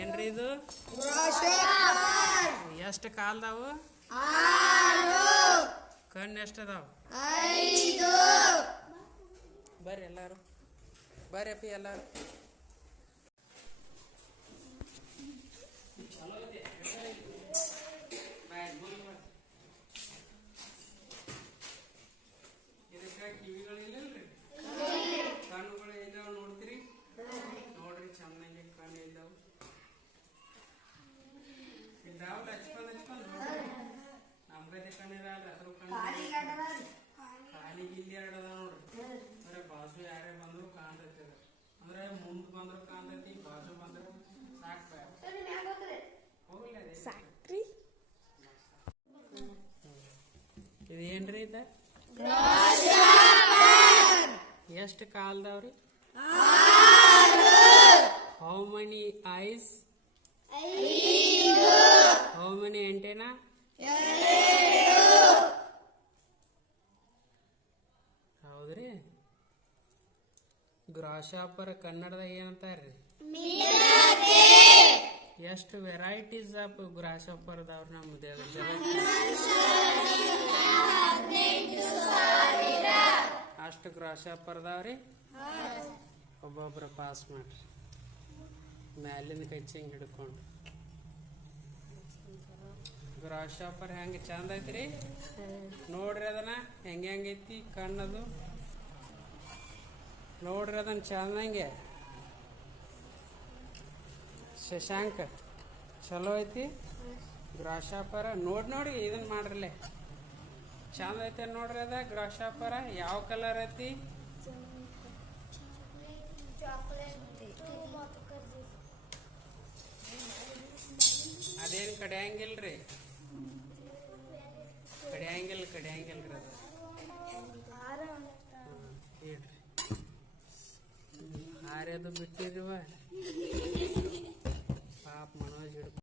ಏನ್ರಿ ಇದು? ಎಷ್ಟು ಕಾಲ್ದಾವು? ಕಣ್ಣು ಎಷ್ಟು ಅದಾವ? ಬರ್ರಿ ಎಲ್ಲಾರು, ಬರ್ರಿ ಅಪ್ಪಿ ಎಲ್ಲಾರು. ಇದಕ್ಕೆ ಕಿವಿಗಳು ಇಲ್ಲಲ್ರಿ? ಕಣ್ಣುಗಳು ಇದ್ದಾವ ನೋಡ್ತೀರಿ? ನೋಡ್ರಿ ಚೆನ್ನಾಗಿ ಕಣ್ಣು ಇದ್ದಾವ. ಇದ್ದಾವಲ್ಲ ಹಚ್ಕೊಂಡ್ ನೋಡ್ರಿ. ನಮ್ಗದೆ ಕಣ್ಣಿರಲ್ಲ, ಅದ್ರ ಕಣ್ಣು ಕಾಲಿಗೆ ಇಲ್ಲಿ ಎರಡು ಅದ ನೋಡ್ರಿ. ಅಂದ್ರೆ ಬಾಜು ಯಾರೇ ಬಂದ್ರು ಕಾಣ್ತೈತಿ. ಅಂದ್ರೆ ಮುಂದ್ ಬಂದ್ರು ಕಾಣ್ತೈತಿ, ಬಾಜು ಬಂದ್ರು ಸಾಕ್ರಿ. ಇದೇನ್ರಿ ಇದ? ಎಷ್ಟು ಕಾಲ್ದವ್ರಿ? How many eyes? How many antenna? ಹೌದ್ರಿ. ಗ್ರಾಶಾಪರ್ ಕನ್ನಡದಾಗ ಏನಂತಾರ್ರಿ? ಎಷ್ಟು ವೆರೈಟೀಸ್ ಆಫ್ ಗ್ರಾಶಾಪರ್ ಅದಾವ್ರಿ ನಮ್ಮ ಜಗತ್ತಿನ? ಅಷ್ಟು ಗ್ರಾಶಾಪರ್ ಅದಾವ್ರಿ. ಒಬ್ಬೊಬ್ರ ಪಾಸ್ ಮಾಡ್ರಿ ಮ್ಯಾಲಿಂದ ಕೈಚಿಂಗ್ ಹಿಡ್ಕೊಂಡು. ಗ್ರಾಶಾಪರ್ ಹೆಂಗೆ ಚಂದ ಐತ್ರಿ ನೋಡ್ರಿ. ಅದನ್ನ ಹೆಂಗೈತಿ ಕಣ್ಣದು ನೋಡ್ರಿ. ಅದನ್ನ ಚಂದಂಗೆ ಶಶಾಂಕ ಚಲೋ ಐತಿ ಗ್ರಾಶಾಪರ. ನೋಡಿ ಇದನ್ನ ಮಾಡ್ರಲ್ಲೇ ಚಂದ ಐತೆ ನೋಡ್ರಿ. ಅದ ಗ್ರಾಶಾಪರ ಯಾವ ಕಲರ್ ಐತಿ? ಅದೇನು ಕಡಿಯಂಗಿಲ್ರಿ? ಕಡಿಯಂಗಿಲ್ರಿ ಅದು. ಇಡ್ರಿ ಆರ್ಯದು ಬಿಟ್ಟಿರಿವ ಪಾಪ ಮನೋಜ್ ಹಿಡ್ಕೊ.